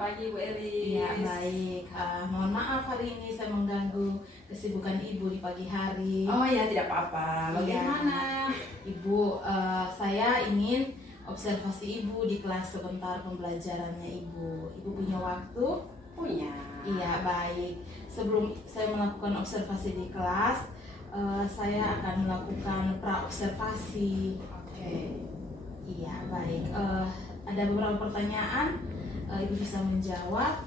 pagi Bu Elis. Iya baik. Mohon maaf hari ini saya mengganggu kesibukan Ibu di pagi hari. Oh ya tidak apa-apa. Bagaimana? Ibu, saya ingin observasi Ibu di kelas sebentar pembelajarannya Ibu. Ibu punya waktu? Punya. Iya baik. Sebelum saya melakukan observasi di kelas, saya akan melakukan pra-observasi. Oke. Iya baik. Ada beberapa pertanyaan. Ibu bisa menjawab.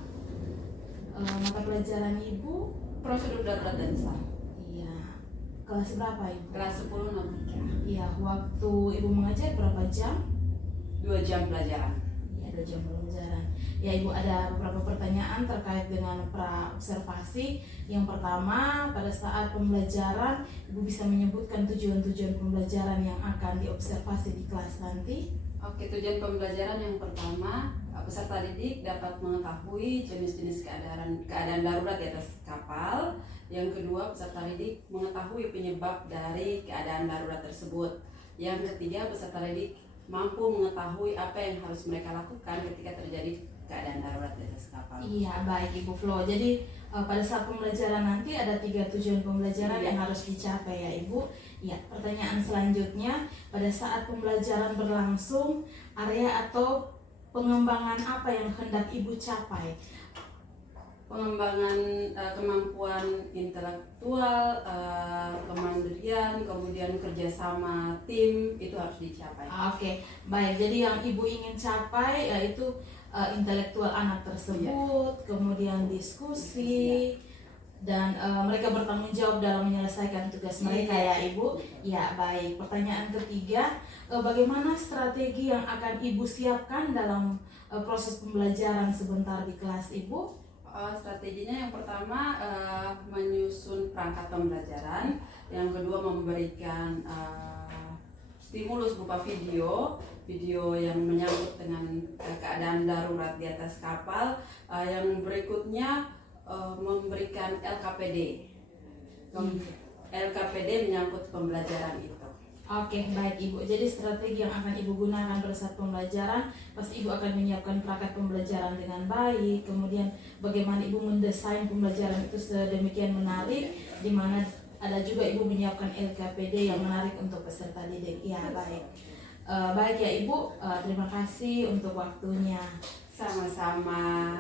Mata pelajaran Ibu Prosedur darurat dan SAR. iya kelas berapa Ibu? Kelas 10 non 3. Iya, waktu Ibu mengajar berapa jam? 2 jam pelajaran. Iya, 2 jam pelajaran. Ya Ibu, ada beberapa pertanyaan terkait dengan pra-observasi. Yang pertama, pada saat pembelajaran Ibu bisa menyebutkan tujuan-tujuan pembelajaran yang akan diobservasi di kelas nanti. Oke, tujuan pembelajaran yang pertama, peserta didik dapat mengetahui jenis-jenis keadaan darurat di atas kapal. Yang kedua, peserta didik mengetahui penyebab dari keadaan darurat tersebut. Yang ketiga, peserta didik mampu mengetahui apa yang harus mereka lakukan ketika terjadi keadaan darurat di atas kapal. Iya, baik Ibu Flo. Jadi pada saat pembelajaran nanti ada 3 tujuan pembelajaran yang harus dicapai ya Ibu. Ya, pertanyaan selanjutnya, pada saat pembelajaran berlangsung, area atau pengembangan apa yang hendak Ibu capai? Pengembangan kemampuan intelektual, kemandirian, kemudian kerjasama tim itu harus dicapai. Oke, baik. Jadi yang Ibu ingin capai yaitu intelektual anak tersebut, kemudian diskusi, dan mereka bertanggung jawab dalam menyelesaikan tugas mereka ya Ibu. Ya baik. Pertanyaan ketiga, bagaimana strategi yang akan Ibu siapkan dalam proses pembelajaran sebentar di kelas Ibu? Strateginya yang pertama menyusun perangkat pembelajaran, yang kedua memberikan stimulus berupa video yang menyangkut dengan keadaan darurat di atas kapal. Yang berikutnya memberikan LKPD. LKPD menyangkut pembelajaran itu. Oke, baik Ibu. Jadi strategi yang akan Ibu gunakan pada saat pembelajaran, pasti Ibu akan menyiapkan perangkat pembelajaran dengan baik. Kemudian bagaimana Ibu mendesain pembelajaran itu sedemikian menarik, di mana ada juga Ibu menyiapkan LKPD yang menarik untuk peserta didik. Ya, baik. Baik ya Ibu, terima kasih untuk waktunya. Sama-sama.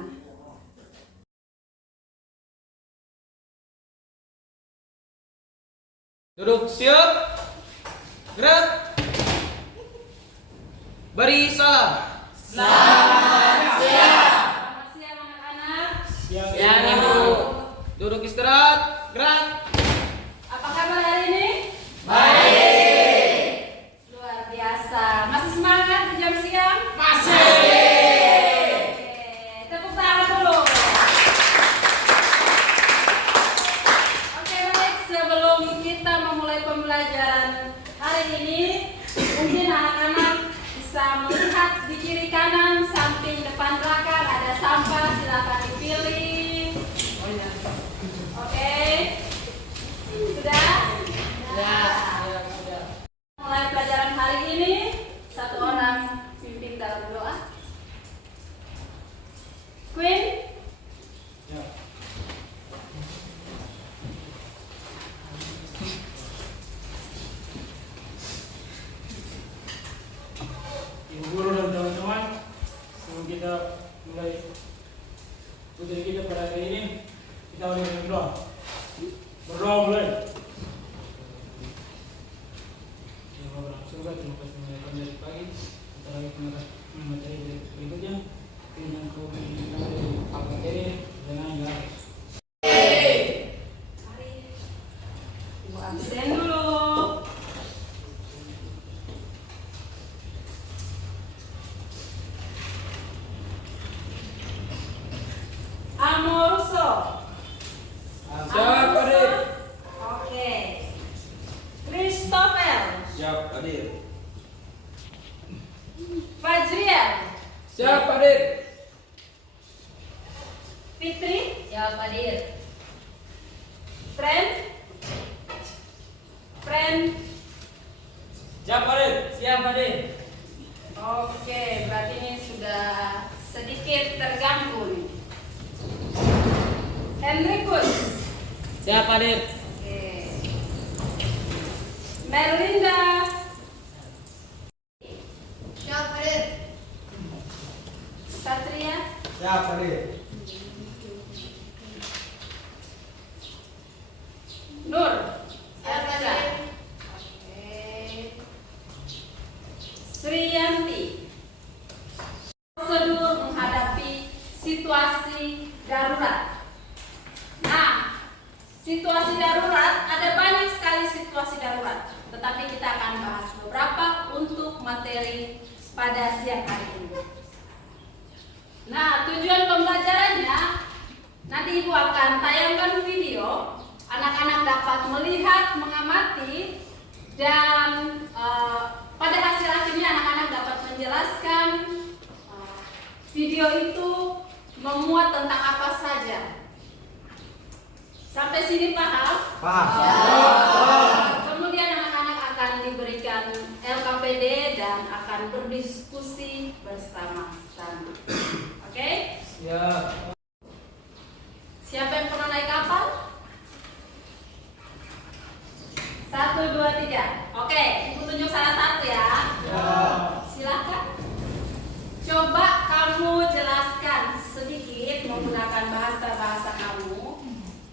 Duduk siap. Gerak. Beri salam. Selamat siang anak-anak. Siang Ibu. Duduk istirahat. Gerak. Apa kabar hari ini? Baik. Luar biasa. Masih semangat di jam siang? Masih. Oke, tepuk tangan dulu. Oke, baik. Sebelum kita memulai pembelajaran hari ini, mungkin anak-anak bisa melihat di kiri kanan, samping, depan, belakang ada sampah. Silakan dipilih. Oke, sudah? Mulai pelajaran hari ini, satu orang pimpin dalam doa. Queen. Ibu guru dan teman-teman, sebelum kita mulai ujian kita pada hari ini, kita mulai berdoa. Berdoa mulai. Ya Allah, surga, terima kasih menaikkan dari pagi. Kita lagi materi berikutnya. Dengan kau dari materi dengan enggak. Ibu absen dulu. Amoruso. Siap hadir. Oke. Christopher. Siap hadir. Fajrian. Siap hadir. Fitri. Siap hadir. Friend. Siap hadir. Siap hadir. Oke, berarti ini sudah sedikit sedikit terganggu nih. Henrikus. Siap, Hadir. Oke. Merlinda. Siap, Hadir. Satria. Siap, Hadir. Nur. Siap, Hadir. Oke. Sriyanti. Prosedur menghadapi situasi darurat. Nah, situasi darurat, ada banyak sekali situasi darurat, tetapi kita akan bahas beberapa untuk materi pada siang hari ini. Nah, tujuan pembelajarannya, nanti Ibu akan tayangkan video, anak-anak dapat melihat, mengamati, dan pada hasil akhirnya anak-anak dapat menjelaskan video itu memuat tentang apa saja. Sampai sini paham? Paham. Kemudian anak-anak akan diberikan LKPD dan akan berdiskusi bersama-sama. Oke? Siap. Siapa yang pernah naik kapal? 1, 2, 3. Oke, Ibu tunjuk salah satu ya. Silakan. Coba kamu jelaskan sedikit menggunakan bahasa kamu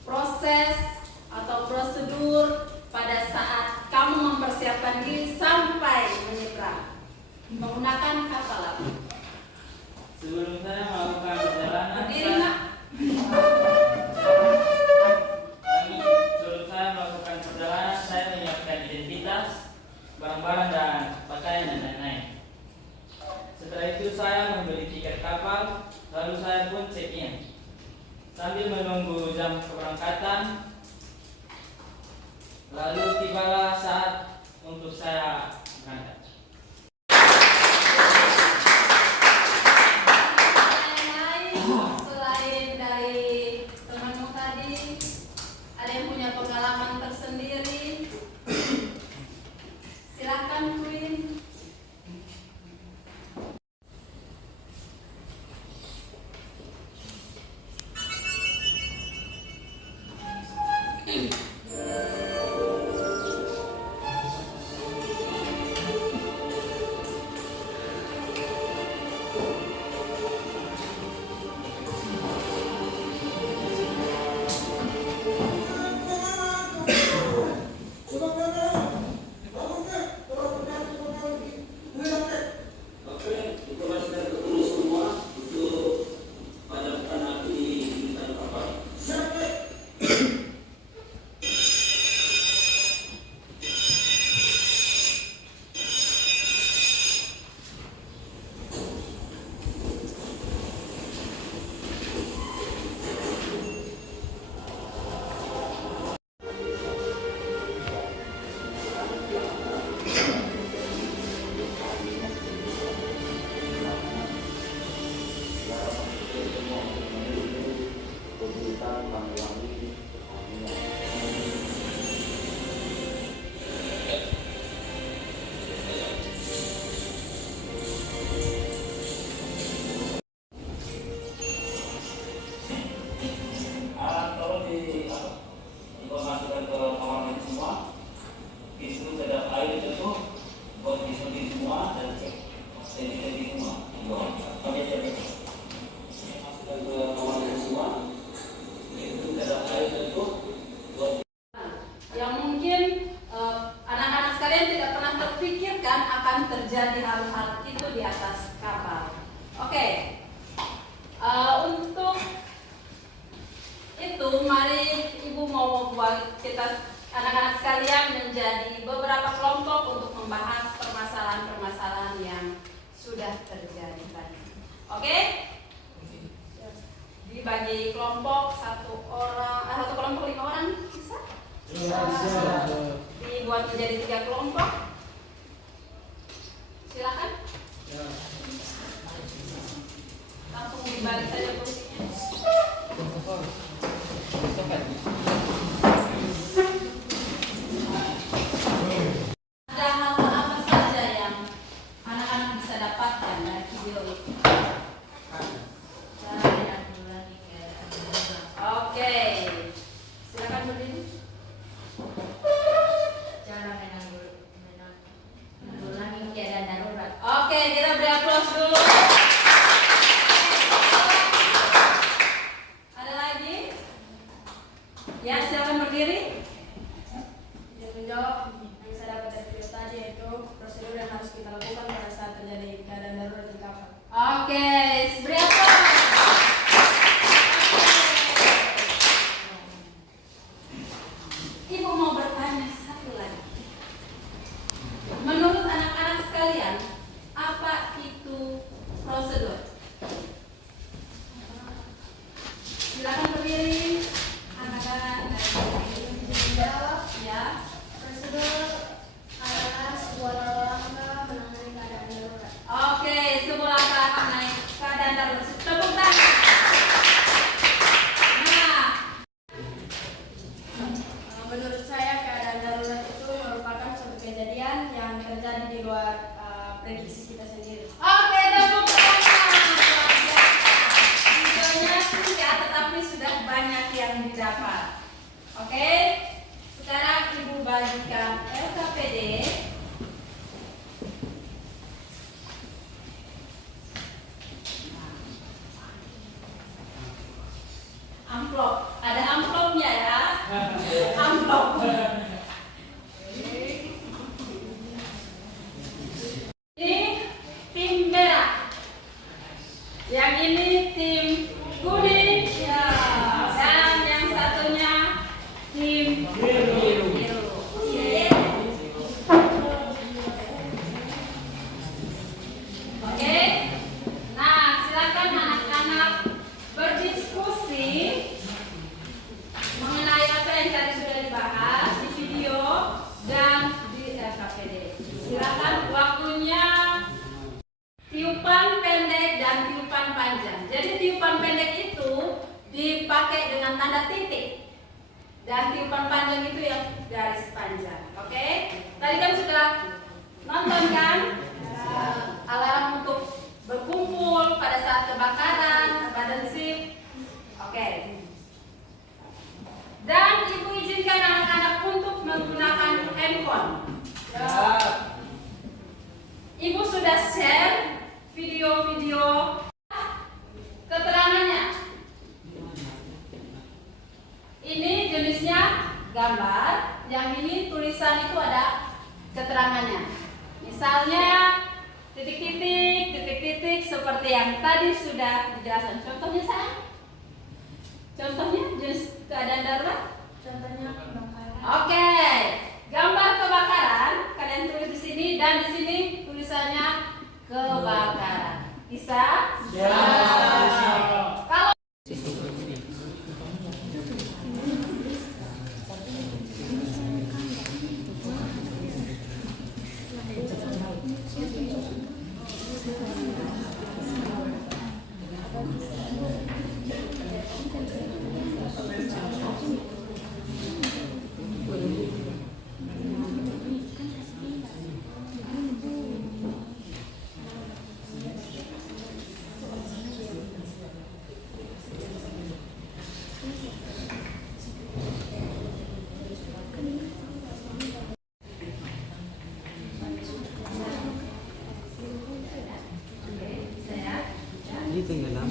proses atau prosedur pada saat kamu mempersiapkan diri sampai menyeberang menggunakan kapal apa? Sebelum saya melakukan perjalanan, Berdiri, Nak. sebelum saya melakukan perjalanan, saya menyiapkan identitas, barang-barang dan pakaian dan lain-lain. Setelah itu saya membeli tiket kapal, lalu saya pun check-in. Sambil menunggu jam keberangkatan, lalu tibalah saat untuk saya berangkat. Yang lain selain dari temanmu tadi, ada yang punya pengalaman tersendiri? Silakan, Queen. Tolong dimasukkan ke kamar mandi semua. Pintu kedap air ditutup, buat disuntik semua dan cek senti semua. Pakai cek. Masukkan ke kamar mandi semua. Pintu kedap air ditutup, buat Yang mungkin anak-anak sekalian tidak pernah terpikirkan akan terjadi hal-hal itu di atas kapal. Oke. Untuk itu mari Ibu mau buat kita anak-anak sekalian menjadi beberapa kelompok untuk membahas permasalahan-permasalahan yang sudah terjadi tadi. Oke? Dibagi kelompok satu kelompok 5 orang bisa? Dibuat menjadi 3 kelompok. Silakan. Langsung dibalik saja posisinya. Ada hal-hal apa saja yang anak-anak bisa dapatkan dari video itu? amplop. Ada amplopnya ya. Amplop. Ini tim merah. Yang ini tim kuning. Ya. Dan yang satunya tim biru. Oke. Nah, silakan anak-anak berdiskusi mengenai apa yang tadi sudah dibahas di video dan di RKPD. Silakan waktunya tiupan pendek dan tiupan panjang. Jadi tiupan pendek itu dipakai dengan tanda titik dan tiupan panjang itu yang garis panjang. Oke? Tadi kan sudah nonton kan alarm untuk berkumpul pada saat kebakaran, badan sip. Oke. Dan ibu izinkan anak-anak untuk menggunakan handphone. Ibu sudah share video-video keterangannya. Ini jenisnya gambar, yang ini tulisan itu ada keterangannya. Misalnya titik-titik seperti yang tadi sudah dijelaskan. Contohnya saya? Contohnya jenis keadaan darurat? Contohnya kebakaran. Oke, gambar kebakaran kalian tulis di sini dan di sini tulisannya kebakaran. Bisa? Ya. Kalau Ini tenggelam.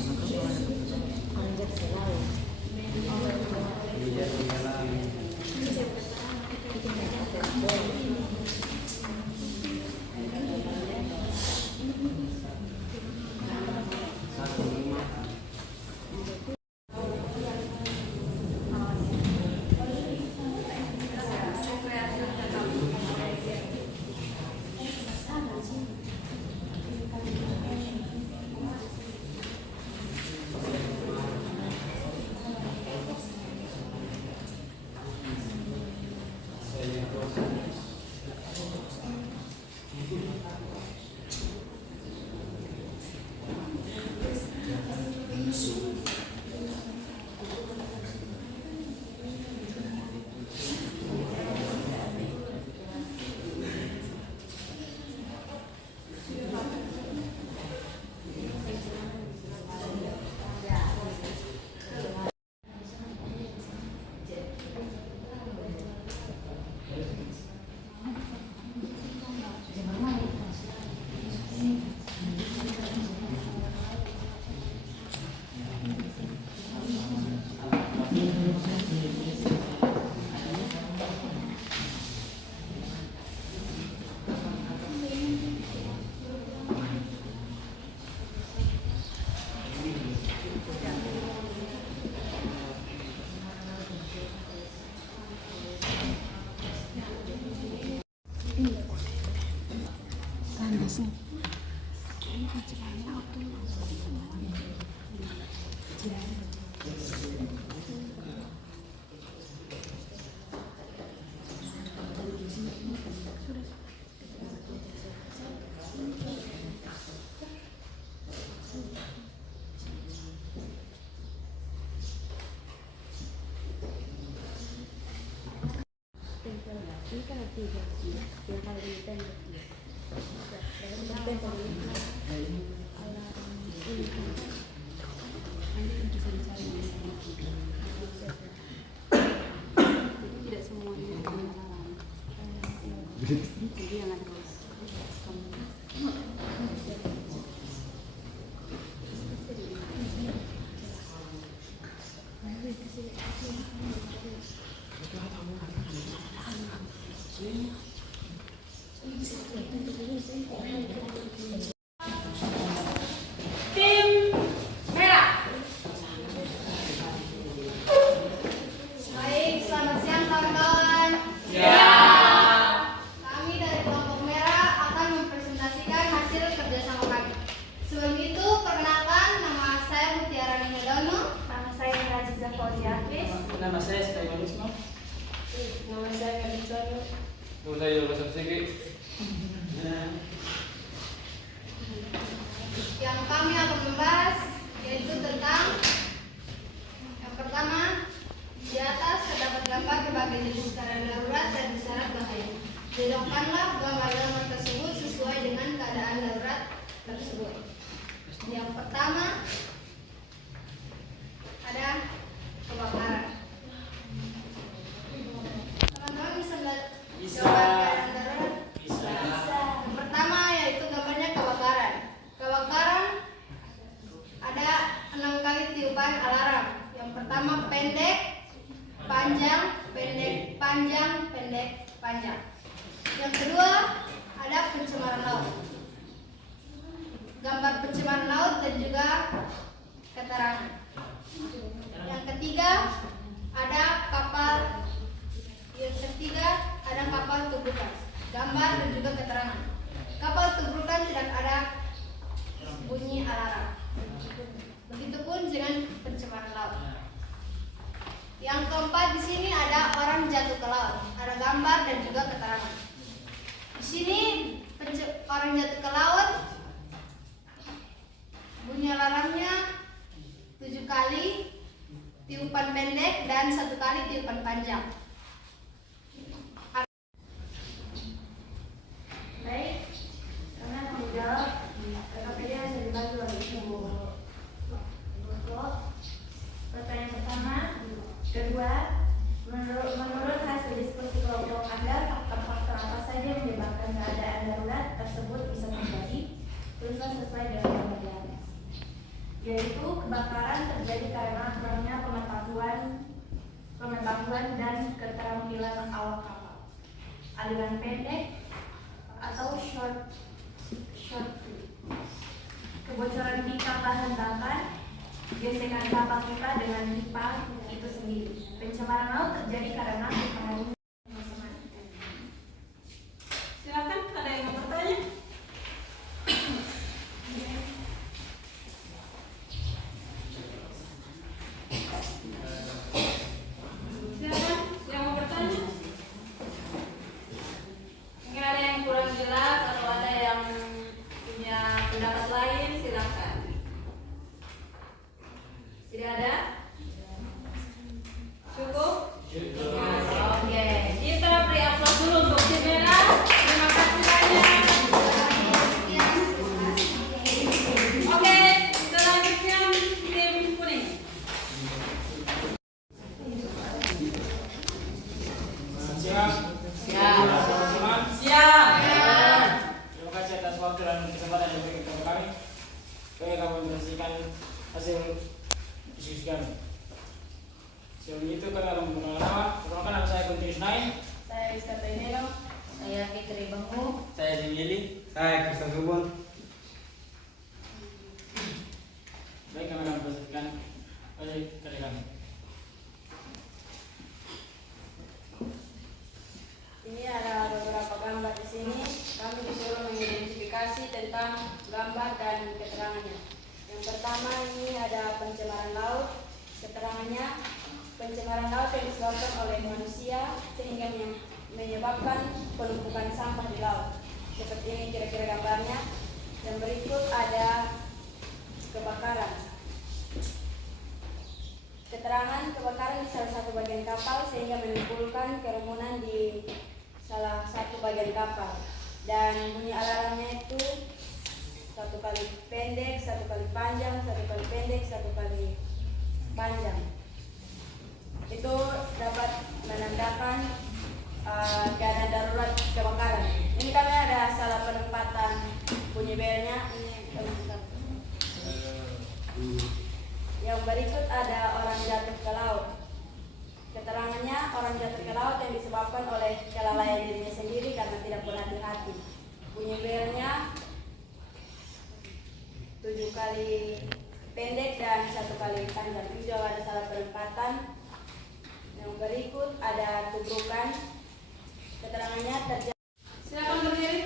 tidak semuanya jadi jangan terus. nama saya Sky Malusno. Nama saya Melissa. Nama saya Yoga Sapsiki. Yang kami akan membahas yaitu tentang yang pertama, di atas terdapat gambar berbagai jenis keadaan darurat dan syarat bahaya. Dedokkanlah gambar-gambar tersebut sesuai dengan keadaan darurat tersebut. Yang pertama ada kebakaran. Teman-teman bisa melihat Bisa. gambar keadaan darurat? Bisa. Yang pertama yaitu gambarnya kebakaran. Kebakaran ada 6 kali tiupan alarm. Yang pertama pendek, panjang, pendek, panjang, pendek, panjang. Yang kedua ada pencemaran laut. Gambar pencemaran laut dan juga keterangan. Yang ketiga ada kapal. Yang ketiga ada kapal tubrukan. Gambar dan juga keterangan. Kapal tubrukan tidak ada bunyi alarm. Begitupun dengan pencemaran laut. Yang keempat di sini ada orang jatuh ke laut. Ada gambar dan juga keterangan. Di sini orang jatuh ke laut. Bunyi alarmnya 7 kali tiupan pendek dan 1 kali tiupan panjang. Baik, karena tanggung jawab KPD hanya dibagi oleh Ibu. Pertanyaan pertama, kedua, menurut hasil diskusi kelompok Anda, faktor-faktor apa saja yang menyebabkan keadaan darurat tersebut bisa terjadi? Tulislah sesuai dengan gambar di atas. Yaitu kebakaran terjadi karena kurangnya pengetahuan dan keterampilan awak kapal, aliran pendek atau short kebocoran pipa bahan bakar, gesekan kapal pipa dengan pipa itu sendiri. Pencemaran laut terjadi karena pengaruh. Silakan, ada yang mau bertanya? Silakan, yang mau bertanya? Mungkin ada yang kurang jelas atau ada yang punya pendapat lain, silakan. Tidak ada? Cukup? Oke, kita beri aplaus dulu untuk tim merah. Terima kasih banyak. Oke, selanjutnya tim kuning. Siap. Siap. Teman-teman. Siap. Terima kasih atas waktu dan kesempatan yang diberikan kepada kami. Kami akan mempresentasikan hasil diskusi kami. Sebelum itu kami akan menggunakan nama. Perkenalkan nama saya Kunti Isnai. Saya Iska Tenero. Saya Fitri Bangku. Saya Jimili. Saya Kristen Subon. Baik, kami akan mempresentasikan hasil kerja kami. Ini ada beberapa gambar di sini. Kami disuruh mengidentifikasi tentang gambar dan keterangannya. Yang pertama ini ada pencemaran laut. Keterangannya, pencemaran laut yang disebabkan oleh manusia sehingga menyebabkan penumpukan sampah di laut. Seperti ini kira-kira gambarnya. Dan berikut ada kebakaran. Keterangan kebakaran di salah satu bagian kapal sehingga menimbulkan kerumunan di salah satu bagian kapal. Dan bunyi alarmnya itu 1 kali pendek, 1 kali panjang, 1 kali pendek, 1 kali panjang. Itu dapat menandakan keadaan darurat kebakaran. Ini kami ada salah penempatan bunyi belnya. Ini teman-teman. Yang berikut ada orang jatuh ke laut. Keterangannya, orang jatuh ke laut yang disebabkan oleh kelalaian dirinya sendiri karena tidak berhati-hati. Bunyi belnya 7 kali pendek dan 1 kali panjang. Ini juga ada salah penempatan. Yang berikut ada tubrukan. Keterangannya terjadi. Silakan berdiri.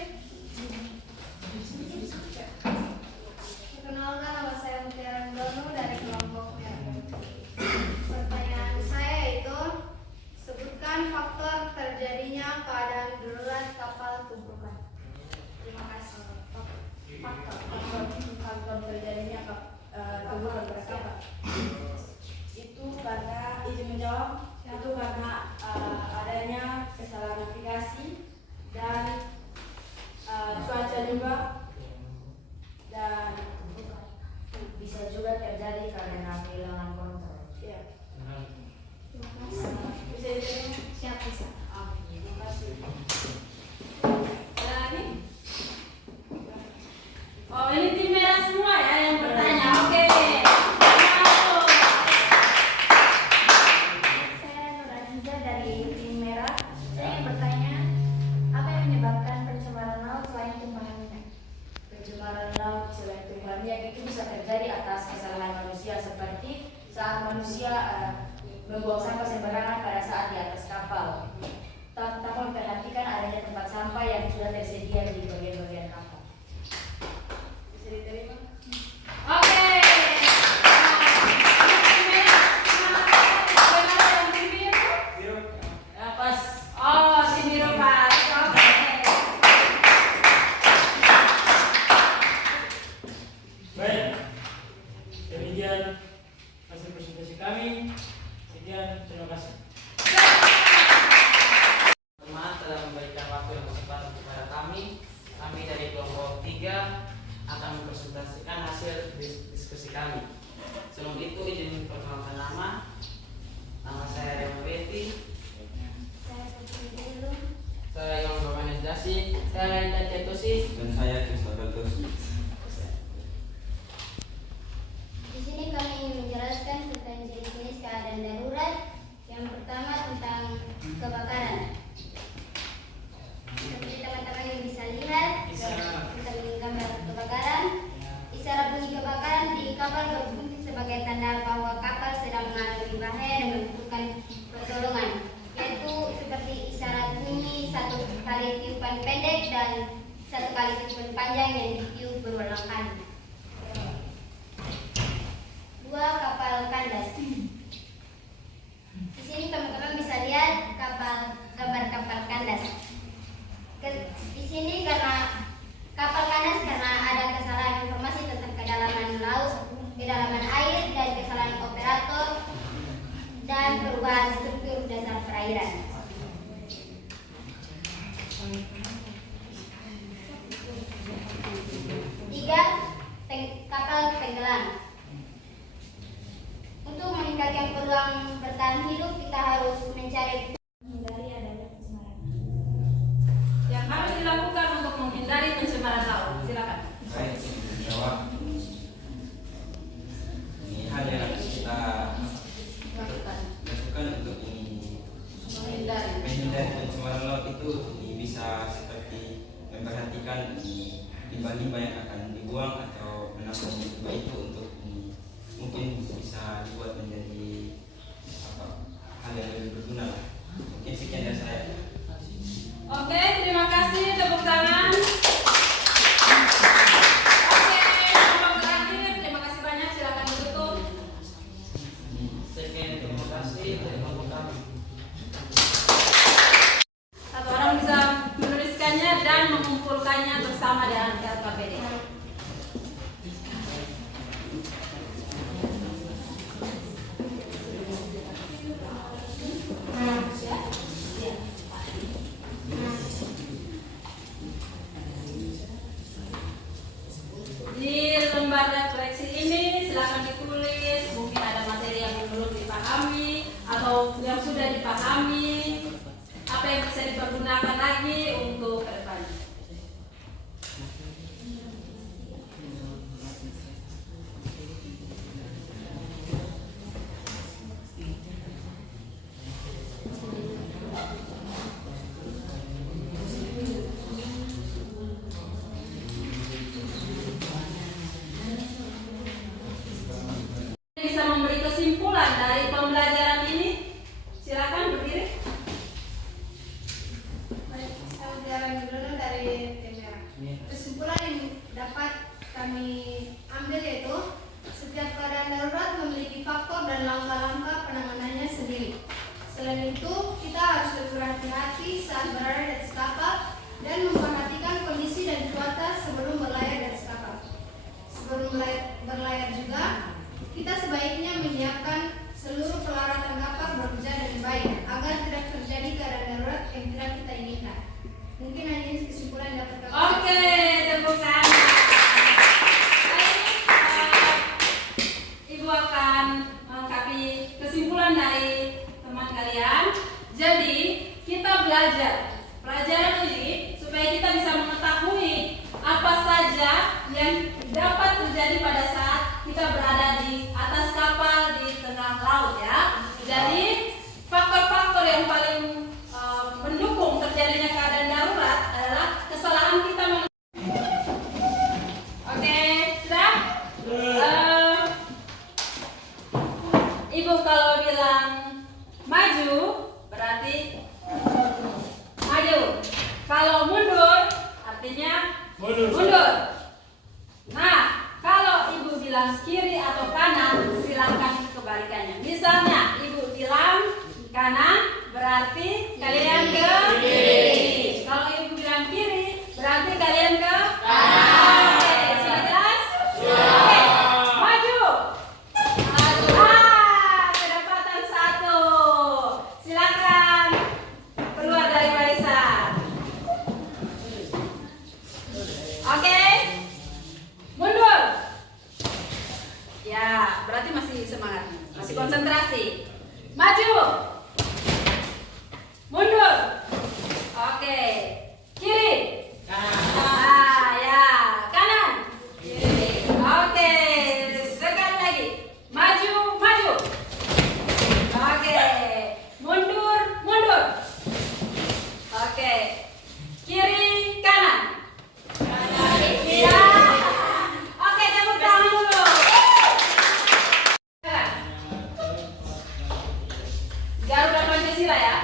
Perkenalkan, nama saya Mutiara Dono dari kelompok Merah. Pertanyaan saya yaitu darurat pada kapal? Itu karena izin menjawab itu karena adanya kesalahan navigasi dan cuaca juga, dan Bisa juga terjadi karena kehilangan kontrol. ya Terima kasih. bisa diterima. Siap bisa. Terima kasih. Ada lagi? Oh, ini tim merah semua ya yang bertanya. Oke. Masuk. Saya Nur Aziza dari tim merah. Saya ingin bertanya, apa yang menyebabkan pencemaran laut selain tumpahan minyak? Pencemaran laut selain tumpahan minyak itu bisa terjadi atas kesalahan manusia, seperti saat manusia membuang sampah sembarangan pada saat di atas kapal tanpa memperhatikan adanya tempat sampah yang sudah tersedia di bagian-bagian kapal. Bisa diterima. Oke. Tim merah. Semangat yang tim biru. Biru. Ya, pas. Oh, si biru pas. Oke. Baik, demikian hasil presentasi kami. Sekian, terima kasih. Teman telah memberikan waktu yang kesempatan kepada kami. Kami dari kelompok 3 akan mempresentasikan hasil diskusi kami. Sebelum itu izin perkenalkan nama. Nama saya Rema Betty. Saya seperti dulu. Saya yang Romanes Dasi. Saya Laila Cetusi. Dan saya Christopher Tus. Di sini kami ingin menjelaskan tentang jenis-jenis keadaan darurat. Yang pertama tentang kebakaran. Seperti teman-teman yang bisa lihat, kita menggambar kebakaran. Isyarat bunyi kebakaran di kapal berfungsi sebagai tanda bahwa kapal sedang mengalami bahaya dan membutuhkan pertolongan. Yaitu seperti isyarat bunyi 1 kali tiupan pendek dan 1 kali tiupan panjang yang ditiup berulang kali. 2. Kapal kandas. Di sini teman-teman bisa lihat gambar kapal kandas. Di sini karena kapal kandas karena ada kesalahan informasi tentang kedalaman laut, kedalaman air, dan kesalahan operator dan perubahan struktur dasar perairan. 3. Kapal tenggelam. Untuk meningkatkan peluang bertahan hidup, kita harus mencari Menghindari adanya pencemaran. Yang harus dilakukan untuk menghindari pencemaran laut. Silakan. Baik, jawab. Ini hal yang harus kita Lakukan. lakukan untuk Menghindari. pencemaran laut itu bisa seperti memperhatikan limbah-limbah yang akan dibuang atau menampung limbah itu untuk mungkin bisa dibuat menjadi hal yang lebih berguna lah. Mungkin sekian dari saya. Oke, terima kasih. Tepuk tangan. Oke, kelompok terakhir. Terima kasih banyak. Silakan ditutup. Sekian, terima kasih. Terima kasih. Satu orang bisa menuliskannya dan mengumpulkannya bersama dengan LKPD. Di lembar refleksi ini silakan ditulis, mungkin ada materi yang belum dipahami atau yang sudah dipahami, apa yang bisa dipergunakan lagi untuk ke depannya. Bisa memberi kesimpulan dari pembelajaran ini, silakan berdiri. Baik, saya udaran dulu dari tim merah. Kesimpulan yang dapat kami ambil yaitu setiap keadaan darurat memiliki faktor dan langkah-langkah penanganannya sendiri. Selain itu, kita harus lebih berhati-hati saat berada di atas kapal dan memperhatikan kondisi dan cuaca sebelum berlayar di atas kapal. Sebelum berlayar juga, Kita sebaiknya menyiapkan seluruh peralatan kapal bekerja dengan baik agar tidak terjadi keadaan darurat yang tidak kita inginkan. Mungkin hanya ini kesimpulan yang dapat kami Oke, tepuk tangan. Ibu akan melengkapi kesimpulan dari teman kalian. Jadi kita belajar pelajaran ini supaya kita bisa mengetahui apa saja yang dapat terjadi pada saat kita berada di atas kapal di tengah laut ya. Jadi faktor-faktor yang paling mendukung terjadinya keadaan darurat adalah kesalahan kita. Oke, sudah? Ibu kalau bilang maju berarti maju. Kalau mundur artinya mundur. Nah, kalau ibu bilang kiri atau kanan, silakan kebalikannya. Misalnya, ibu bilang kanan, berarti kalian ke kiri. Kalau ibu bilang kiri, berarti kalian ke kanan. Oke, sudah jelas? Oke, maju. Kedapatan satu. Silakan keluar dari barisan. Oke. Mundur. Ya, berarti masih semangat, masih konsentrasi. Maju. Mundur. Oke. Kiri. Kanan. Ya, kanan. Kiri. Oke. Sekali lagi. Maju, maju. Oke. Mundur, mundur. Oke. Kiri, kanan. Ya. Oke, tepuk tangan dulu. Garuda Pancasila ya.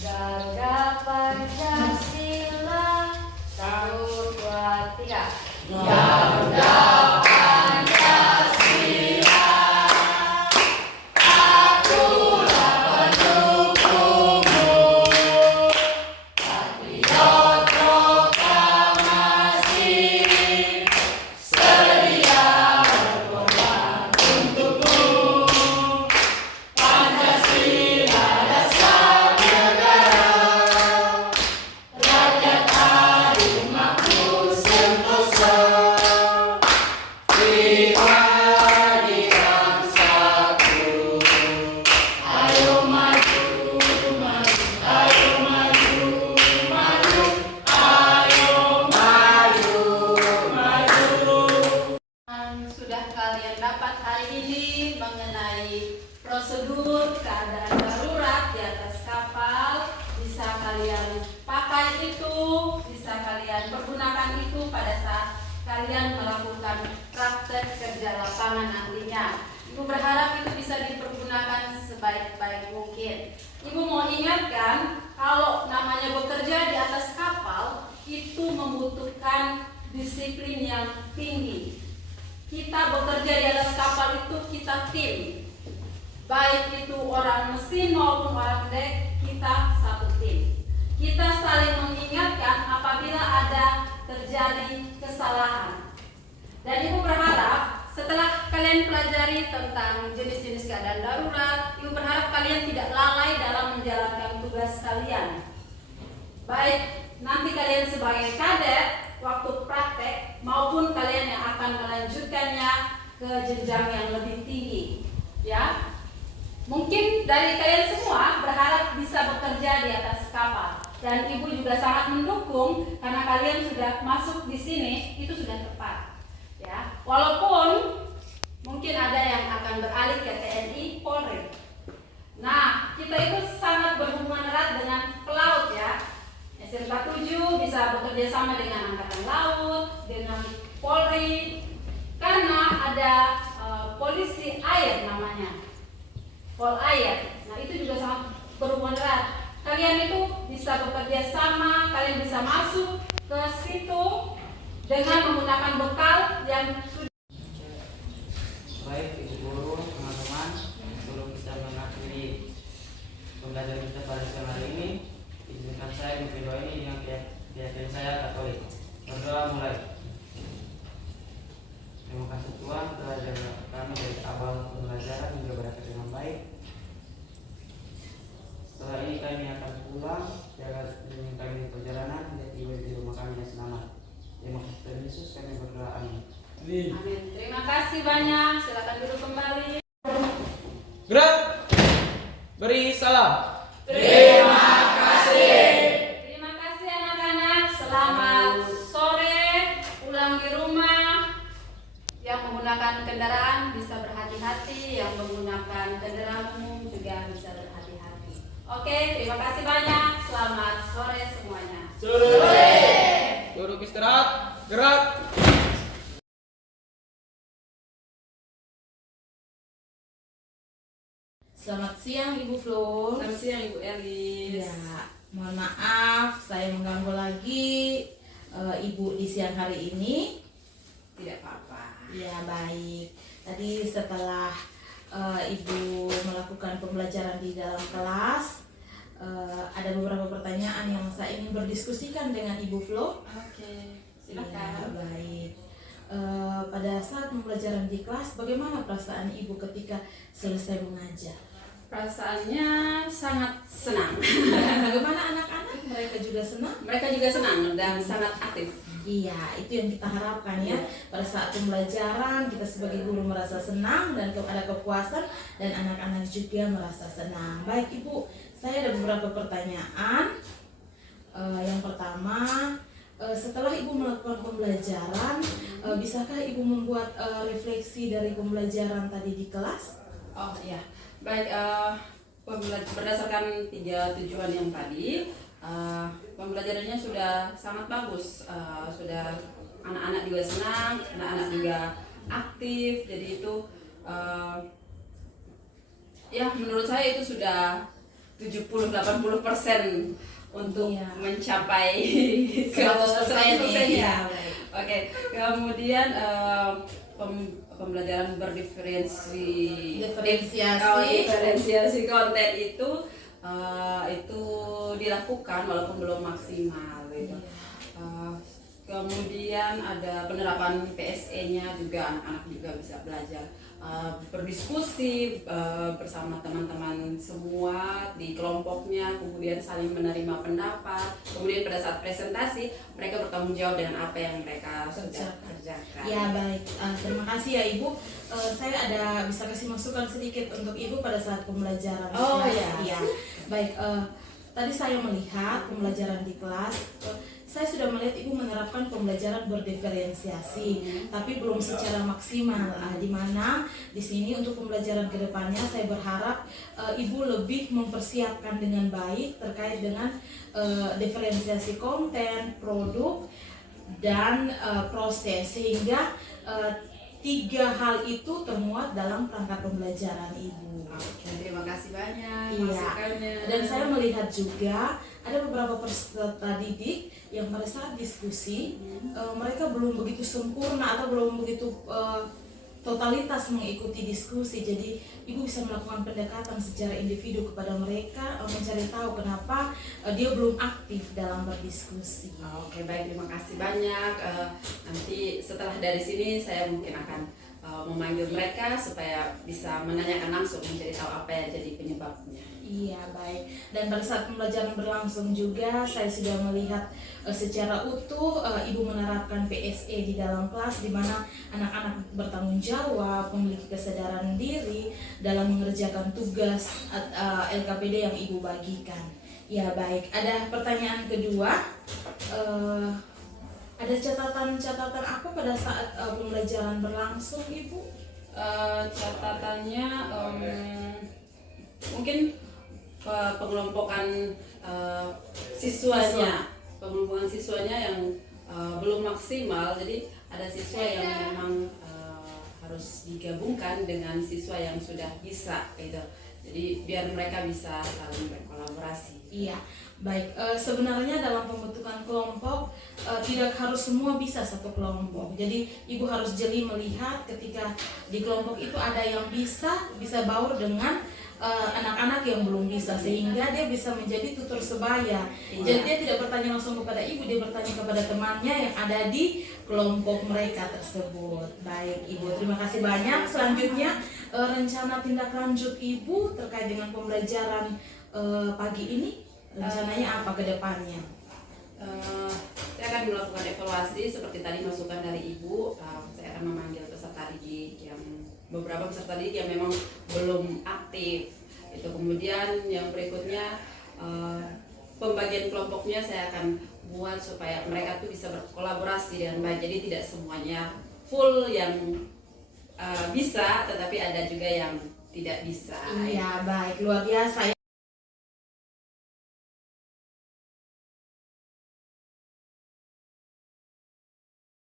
Garuda Pancasila 1, 2, 3. Garuda Pancasila, akulah pendukungmu. Patriot proklamasi, sedia berkorban untukmu. Pancasila dasar negara, rakyat adil makmur sentosa. Kita dikan satu, ayo maju, maju, ayo maju, maju, ayo maju, maju. Sudah kalian dapat hari ini mengenai prosedur keadaan darurat di atas kapal. Bisa kalian pakai itu, bisa kalian pergunakan itu pada saat kalian melakukan praktek kerja lapangan nantinya. Ibu berharap itu bisa dipergunakan sebaik-baik mungkin. Ibu mau ingatkan kalau namanya bekerja di atas kapal itu membutuhkan disiplin yang tinggi. Kita bekerja di atas kapal itu kita tim. Baik itu orang mesin maupun orang dek, kita satu tim. Kita saling mengingatkan apabila ada terjadi kesalahan. Dan ibu berharap setelah kalian pelajari tentang jenis-jenis keadaan darurat, ibu berharap kalian tidak lalai dalam menjalankan tugas kalian. Baik nanti kalian sebagai kadet waktu praktek maupun kalian yang akan melanjutkannya ke jenjang yang lebih tinggi. Ya, mungkin dari kalian semua berharap bisa bekerja di atas kapal. Dan ibu juga sangat mendukung karena kalian sudah masuk di sini, itu sudah tepat. Ya, walaupun mungkin ada yang akan beralih ke TNI Polri. Nah, kita itu sangat berhubungan erat dengan pelaut ya. SMK 7 bisa bekerja sama dengan Angkatan Laut, dengan Polri, karena ada polisi air namanya, Pol Air. Nah, itu juga sangat berhubungan erat. Kalian itu bisa bekerja sama, kalian bisa masuk ke situ dengan menggunakan bekal yang sudah. Baik Ibu Guru, teman-teman, sebelum kita mengakhiri pembelajaran kita pada siang hari ini, izinkan saya memperdoa ini dengan keyakinan saya Katolik. Berdoa mulai. Kami berdoa, amin. Amin. Amin. Terima kasih banyak. Silakan duduk kembali. Gerak. Beri salam. Terima kasih anak-anak. Selamat sore. Pulang di rumah. Yang menggunakan kendaraan bisa berhati-hati. Yang menggunakan kendaraan umum juga bisa berhati-hati. Oke, terima kasih banyak. Selamat sore semuanya. Sore. Duduk istirahat. Gerak. Selamat siang Ibu Flo. Selamat siang Ibu Elis. Ya, mohon maaf saya mengganggu lagi Ibu di siang hari ini. Tidak apa-apa. Ya baik. Tadi setelah Ibu melakukan pembelajaran di dalam kelas, ada beberapa pertanyaan yang saya ingin berdiskusikan dengan Ibu Flo. Oke, Ya, silakan. baik. Pada saat pembelajaran di kelas, bagaimana perasaan Ibu ketika selesai mengajar? Perasaannya sangat senang. Bagaimana anak-anak? Mereka juga senang? Mereka juga senang dan sangat aktif. Iya, itu yang kita harapkan ya. Pada saat pembelajaran kita sebagai guru merasa senang dan ada kepuasan, dan anak-anak juga merasa senang. Baik Ibu, saya ada beberapa pertanyaan. Yang pertama, setelah Ibu melakukan pembelajaran, bisakah Ibu membuat refleksi dari pembelajaran tadi di kelas? Oh iya, baik. Berdasarkan 3 tujuan yang tadi, pembelajarannya sudah sangat bagus. Sudah anak-anak juga senang, anak-anak juga aktif. Jadi itu, ya menurut saya itu sudah 70-80% untuk Iya. mencapai 100% ya. ya. Baik. Oke, kemudian pembelajaran diferensiasi konten itu dilakukan walaupun belum maksimal gitu. Kemudian ada penerapan PSE-nya juga, anak-anak juga bisa belajar berdiskusi bersama teman-teman semua di kelompoknya, kemudian saling menerima pendapat. Kemudian pada saat presentasi mereka bertanggung jawab dengan apa yang mereka sudah kerjakan. Ya baik, terima kasih ya Ibu. Saya ada bisa kasih masukan sedikit untuk Ibu pada saat pembelajaran. Oh, kelas. ya. Iya. Baik, tadi saya melihat pembelajaran di kelas. Saya sudah melihat Ibu menerapkan pembelajaran berdiferensiasi, tapi belum secara maksimal. Di mana di sini untuk pembelajaran kedepannya saya berharap Ibu lebih mempersiapkan dengan baik terkait dengan diferensiasi konten, produk, dan proses, sehingga 3 hal itu termuat dalam perangkat pembelajaran Ibu. Oke, terima kasih banyak Iya. masukannya. Dan saya melihat juga ada beberapa peserta didik yang pada saat diskusi mereka belum begitu sempurna atau belum begitu totalitas mengikuti diskusi. Jadi Ibu bisa melakukan pendekatan secara individu kepada mereka, mencari tahu kenapa dia belum aktif dalam berdiskusi. Oke, baik, terima kasih banyak. Nanti setelah dari sini saya mungkin akan memanggil mereka supaya bisa menanyakan langsung, mencari tahu apa yang jadi penyebabnya. Iya baik. Dan pada saat pembelajaran berlangsung juga saya sudah melihat secara utuh Ibu menerapkan PSE di dalam kelas, di mana anak-anak bertanggung jawab, memiliki kesadaran diri dalam mengerjakan tugas LKPD yang Ibu bagikan. Ya baik. Ada pertanyaan kedua. Ada catatan-catatan apa pada saat pembelajaran berlangsung Ibu? Catatannya mungkin pengelompokan siswanya yang belum maksimal. Jadi ada siswa yang memang harus digabungkan dengan siswa yang sudah bisa gitu. Jadi biar mereka bisa saling berkolaborasi. Iya, baik. Sebenarnya dalam pembentukan kelompok tidak harus semua bisa satu kelompok. Jadi Ibu harus jeli melihat ketika di kelompok itu ada yang bisa baur dengan anak-anak yang belum bisa, sehingga dia bisa menjadi tutor sebaya. Jadi dia tidak bertanya langsung kepada Ibu, dia bertanya kepada temannya yang ada di kelompok mereka tersebut. Baik Ibu, terima kasih banyak. Selanjutnya rencana tindak lanjut Ibu terkait dengan pembelajaran pagi ini, rencananya apa ke depannya? Saya akan melakukan evaluasi seperti tadi masukan dari Ibu. Saya akan memanggil peserta didik yang beberapa peserta didik yang memang belum aktif. Itu kemudian yang berikutnya pembagian kelompoknya saya akan buat supaya mereka tuh bisa berkolaborasi dengan baik. Jadi tidak semuanya full yang bisa, tetapi ada juga yang tidak bisa. Iya, baik, luar biasa ya.